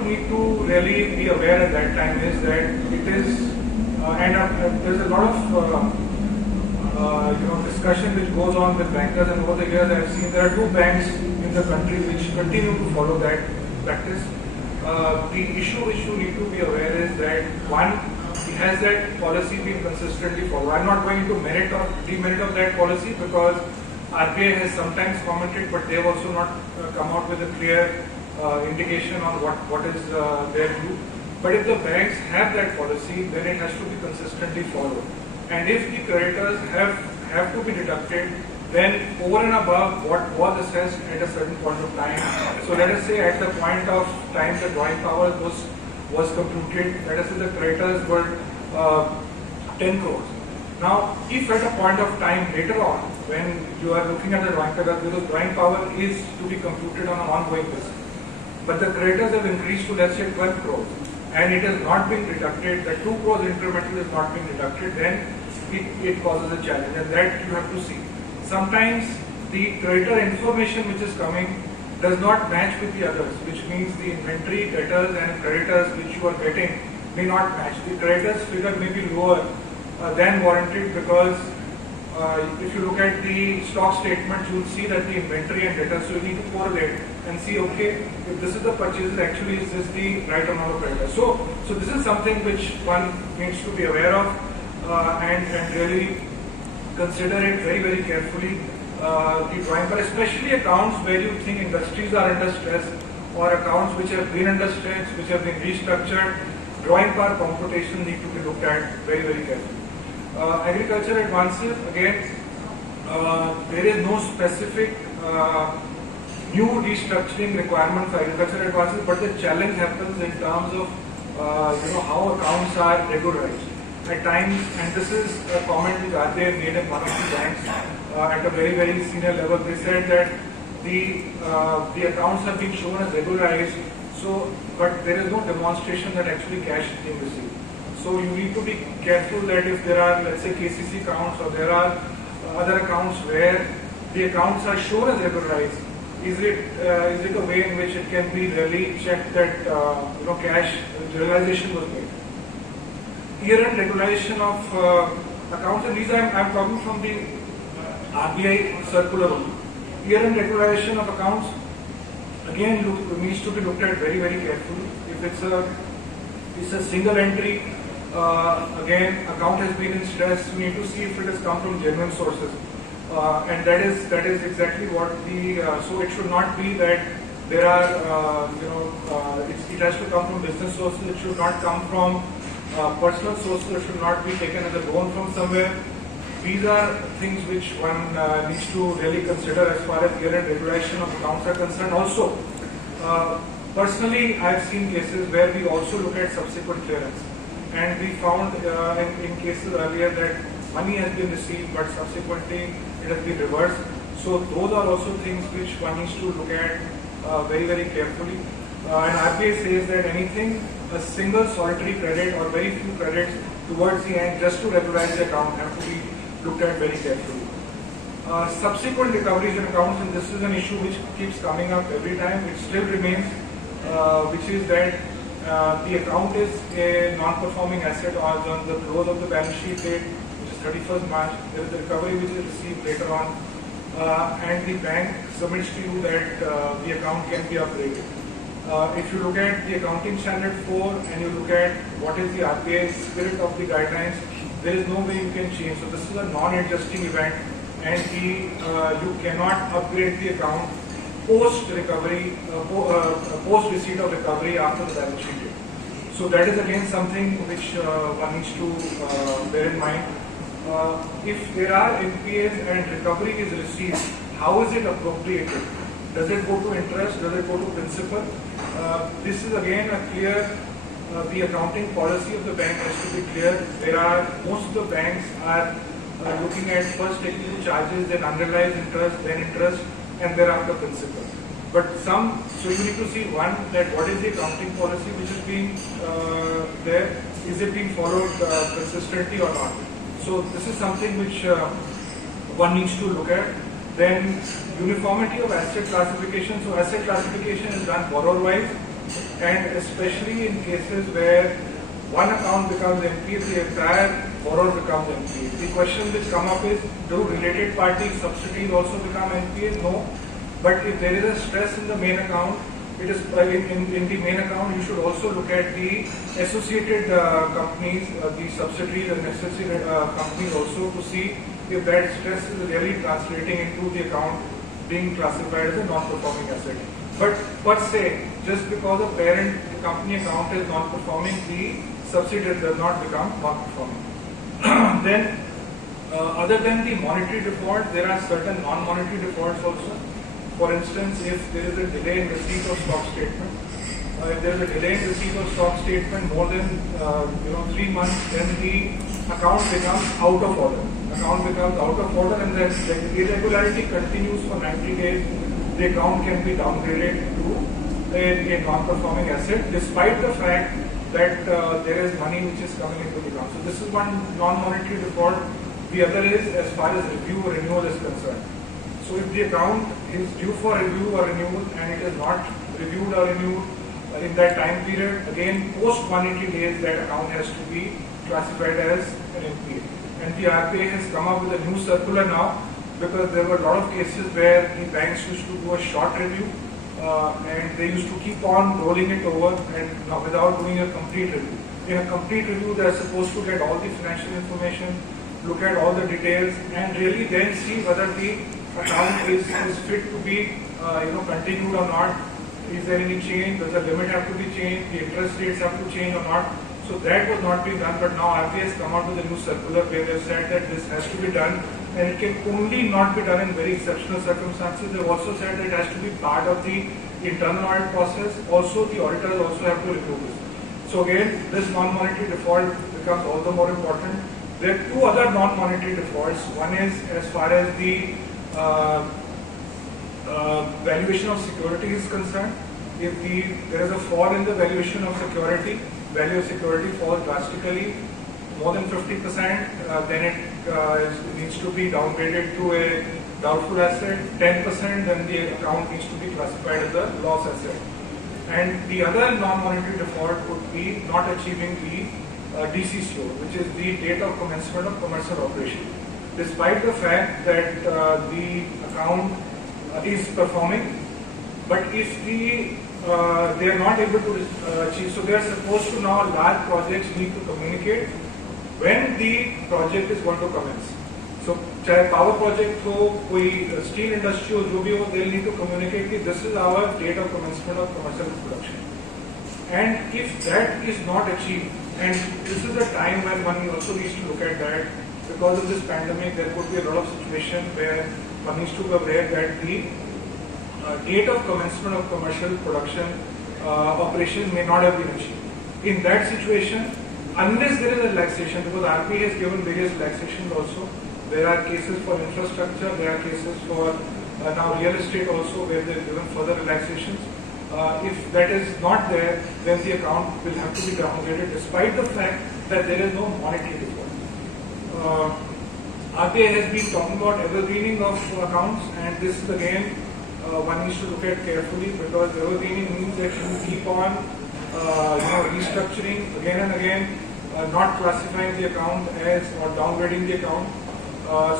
you need to really be aware at that time is that it is, there's a lot of discussion which goes on with bankers, and over the years I've seen there are two banks in the country which continue to follow that practice. The issue which you need to be aware is that one, has that policy been consistently followed? I'm not going into merit or demerit of that policy because RBI has sometimes commented, but they have also not come out with a clear indication on what is their view. But if the banks have that policy, then it has to be consistently followed. And if the creditors have to be deducted, then over and above what was assessed at a certain point of time. So let us say at the point of time the drawing power was computed, let us say the creditors were 10 crores. Now, if at a point of time later on, when you are looking at the drawing power, because drawing power is to be computed on an ongoing basis, but the creditors have increased to let's say 12 crores, and it has not been deducted, the 2 crores incremental is not being deducted, then it causes a challenge, and that you have to see. Sometimes the creditor information which is coming does not match with the others, which means the inventory, debtors and creditors which you are getting may not match. The creditors figure may be lower than warranted because if you look at the stock statement, you will see that the inventory and debtors, so you need to correlate and see, okay, if this is the purchases, actually is this the right amount of creditors. So this is something which one needs to be aware of and really consider it very, very carefully. The drawing power, especially accounts where you think industries are under stress or accounts which have been under stress, which have been restructured, drawing power computation need to be looked at very, very carefully. Agriculture advances, again, there is no specific new restructuring requirement for agriculture advances, but the challenge happens in terms of how accounts are regularized. At times, and this is a comment which RBI made in one of the banks at a very, very senior level, they said that the accounts have been shown as regularized, but there is no demonstration that actually cash is being received. So you need to be careful that if there are, let's say, KCC accounts or there are other accounts where the accounts are shown as regularized, is it a way in which it can be really checked that cash realization was made? Year-end regularization of accounts, and these I'm talking from the RBI circular. Year-end regularization of accounts, again, needs to be looked at very, very carefully. If it's a single entry, again, account has been in stress, you need to see if it has come from genuine sources. And that is exactly what so it should not be that there are, it has to come from business sources, it should not come from personal sources, it should not be taken as a loan from somewhere. These are things which one needs to really consider as far as year-end regularization of accounts are concerned. Also, personally, I've seen cases where we also look at subsequent clearance, and we found in cases earlier that money has been received, but subsequently it has been reversed. So those are also things which one needs to look at very, very carefully. And RBI says that anything, a single solitary credit or very few credits towards the end just to regularize the account have to be looked at very carefully. Subsequent recoveries in accounts, and this is an issue which keeps coming up every time, it still remains, which is that the account is a non-performing asset as on the close of the balance sheet date, which is 31st March. There is a recovery which is received later on, and the bank submits to you that the account can be upgraded. If you look at the accounting standard 4 and you look at what is the RBI spirit of the guidelines, there is no way you can change. So this is a non-adjusting event, and you cannot upgrade the account post recovery, post receipt of recovery after the balance sheet date. So that is again something which one needs to bear in mind. If there are NPAs and recovery is received, how is it appropriated? Does it go to interest? Does it go to principal? This is again a clear, the accounting policy of the bank has to be clear. Most of the banks are looking at first taking the charges, then unrealized interest, then interest, and thereafter principal. But so you need to see one, that what is the accounting policy which is being there? Is it being followed consistently or not? So this is something which one needs to look at. Then uniformity of asset classification. So asset classification is done borrower-wise, and especially in cases where one account becomes NPA, the entire borrower becomes NPA. The question which come up is, do related party subsidiaries also become NPA? No. But if there is a stress in the main account, it is in the main account, you should also look at the associated companies, the subsidiaries and associated companies also, to see if that stress is really translating into the account being classified as a non-performing asset. But per se, just because a parent company account is non-performing, the subsidiary does not become non-performing. Then, other than the monetary default, there are certain non-monetary defaults also. For instance, if there is a delay in receipt of stock statement, if there is a delay in receipt of stock statement more than 3 months, then the account becomes out of order. Account becomes out of order, and then the irregularity continues for 90 days. The account can be downgraded to a non-performing asset, despite the fact that there is money which is coming into the account. So this is one non-monetary default. The other is as far as review or renewal is concerned. So if the account is due for review or renewal and it is not reviewed or renewed in that time period, again post 180 days that account has to be classified as an NPA. And the RBI has come up with a new circular now, because there were a lot of cases where the banks used to do a short review and they used to keep on rolling it over and without doing a complete review. In a complete review, they are supposed to get all the financial information, look at all the details, and really then see whether the account is fit to be continued or not. Is there any change? Does the limit have to be changed? The interest rates have to change or not? So that was not being done, but now RBI has come out with a new circular where they have said that this has to be done, and it can only not be done in very exceptional circumstances. They have also said that it has to be part of the internal audit process. Also, the auditors also have to review this. So again, this non-monetary default becomes all the more important. There are two other non-monetary defaults. One is as far as the valuation of security is concerned. If there is a fall in the valuation of security, value of security falls drastically, more than 50%, then it needs to be downgraded to a doubtful asset. 10%, then the account needs to be classified as a loss asset. And the other non-monetary default would be not achieving the DCCO, which is the date of commencement of commercial operation. Despite the fact that the account is performing, but if they are not able to achieve, so they are supposed to now, large projects need to communicate when the project is going to commence. So, चाहे power project हो, कोई steel industry हो, जो भी हो, they need to communicate that this is our date of commencement of commercial production. And if that is not achieved, and this is a time when one also needs to look at that, because of this pandemic, there could be a lot of situation where one needs to be aware that the date of commencement of commercial production operation may not have been achieved. In that situation, unless there is a relaxation, because RBI has given various relaxations also, there are cases for infrastructure, there are cases for now real estate also, where they are given further relaxations. If that is not there, then the account will have to be downgraded, despite the fact that there is no monetary default. RBI has been talking about evergreening of accounts, and this is again one needs to look at carefully, because evergreening means that you keep on restructuring again and again, not classifying the account as or downgrading the account.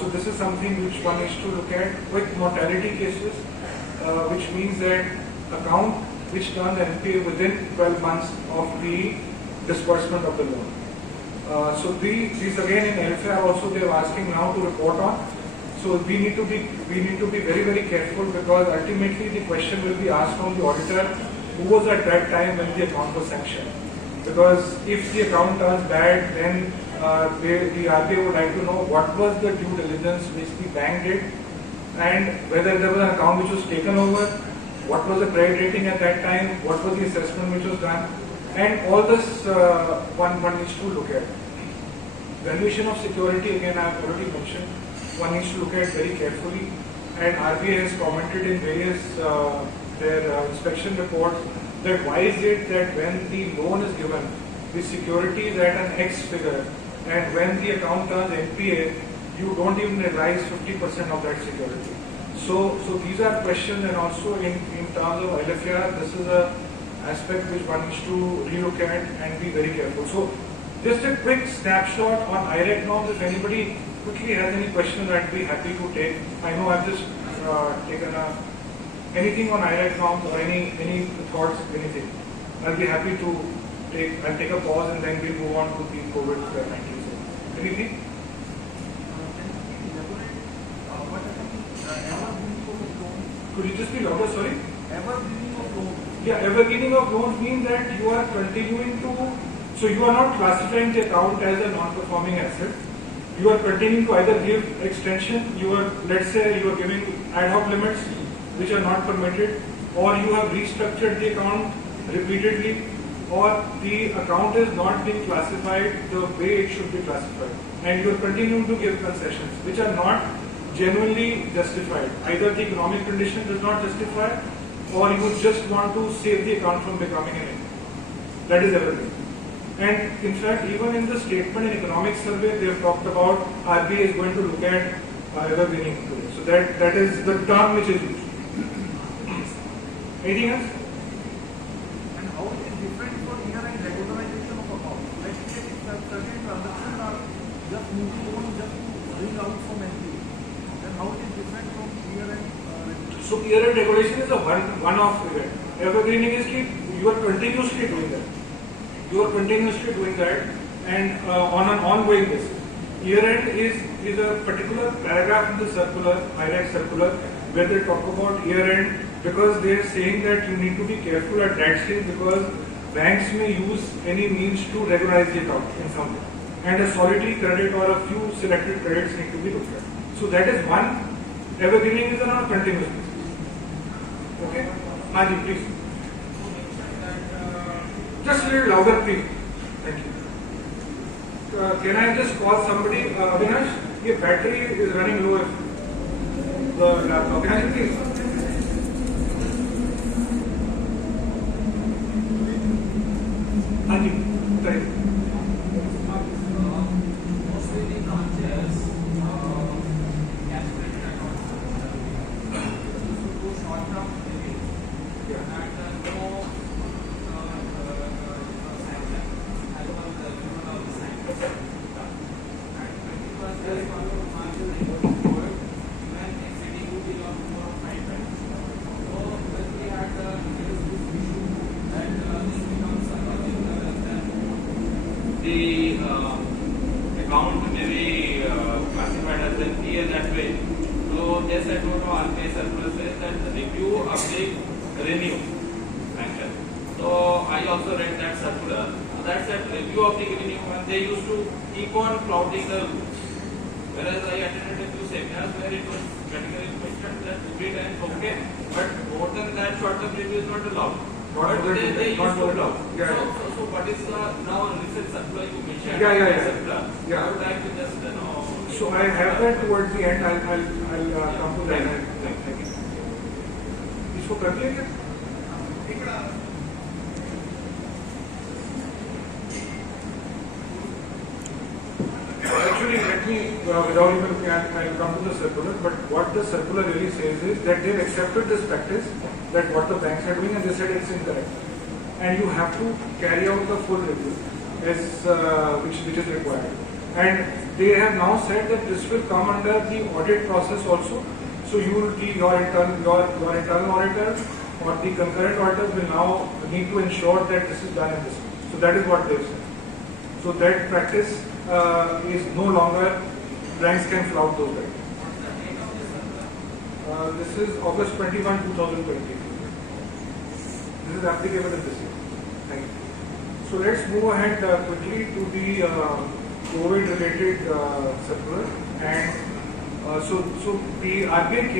So this is something which one needs to look at. Quick mortality cases, which means that account which turns NPA within 12 months of the disbursement of the loan. So these again in LFR also they are asking now to report on. So we need to be very, very careful, because ultimately the question will be asked from the auditor who was at that time when the account was sanctioned. Because if the account turns bad, then the RBI would like to know what was the due diligence which the bank did, and whether there was an account which was taken over, what was the credit rating at that time, what was the assessment which was done, and all this one needs to look at. Valuation of security, again I have already mentioned, one needs to look at very carefully, and RBI has commented in various their inspection reports that why is it that when the loan is given, the security is at an X figure, and when the account turns NPA, you don't even realize 50% of that security. So these are questions, and also in terms of LFR, this is aspect which one needs to relook at and be very careful. So just a quick snapshot on IRAC norms. If anybody quickly has any questions, I'd be happy to take. I know I've just taken anything on IRAC norms or any thoughts, anything. I'll be happy to take. I'll take a pause and then we'll move on to the COVID-19. So, anything? Could you just be louder? Sorry. Evergreening of loans. Yeah, evergreening of loans means that you are continuing to. So you are not classifying the account as a non-performing asset. You are continuing to either give extension. You are, let's say, you are giving ad hoc limits which are not permitted, or you have restructured the account repeatedly, or the account is not being classified the way it should be classified, and you are continuing to give concessions which are not genuinely justified. Either the economic condition does not justify, or you just want to save the account from becoming an NPA. That is everything. And in fact, even in the statement in economic survey, they have talked about RBI is going to look at evergreening today. So that is the term which is used. Anything else? And how it is different for year-end regularization of accounts? Let's say if certain transactions are just moving on just to bring out from NPA, then how it is different from year-end regulation? So year-end regulation is a one-off event. Evergreening is that you are continuously doing that. You are continuously doing that, and on an ongoing basis. Year-end is a particular paragraph in the circular, IRAC circular, where they talk about year-end, because they are saying that you need to be careful at that stage because banks may use any means to regularize the account in some way, and a solitary credit or a few selected credits need to be looked at. So that is one. Evergreening is on a continuous basis. Okay? Haji, please. Just a little louder, please. Thank you. Can I just call somebody? Avinash, your battery is running low. The laptop. Avinash, please. Haji, right. Mostly the branches, cash credit accounts, so short-term living, and no sanction, as well as the human of the sanctions. And 21st year margin forward, even exceeding would be of 4 or 5 times. So when we had the issue that this becomes something the account may be classified as NPA that way. So they said no, RBI circular says that the review of the renew sanction. So I also read that circular. That said review of the renew, and they used to keep on flouting the rules. Whereas I attended a few seminars where it was categorically mentioned that 3 times okay, but more than that short-term review is not allowed. But they used to allow. So what is now recent circular you mentioned? Circular. Yeah. I would like to just know. So I have that towards the end. I'll come to that. Thank you. इसको कर लिया क्या? Actually, let me, without even looking at, I'll come to the circular, but what the circular really says is that they've accepted this practice, that what the banks are doing, and they said it's incorrect. And you have to carry out the full review, which is required. And they have now said that this will come under the audit process also. So you will be, your internal auditor or the concurrent auditors will now need to ensure that this is done in this way. So that is what they've said. So that practice is no longer, banks can flout those rights. This is August 21, 2020. This is applicable in this year. Thank you. So let's move ahead quickly to the COVID related circular. And so the RBI came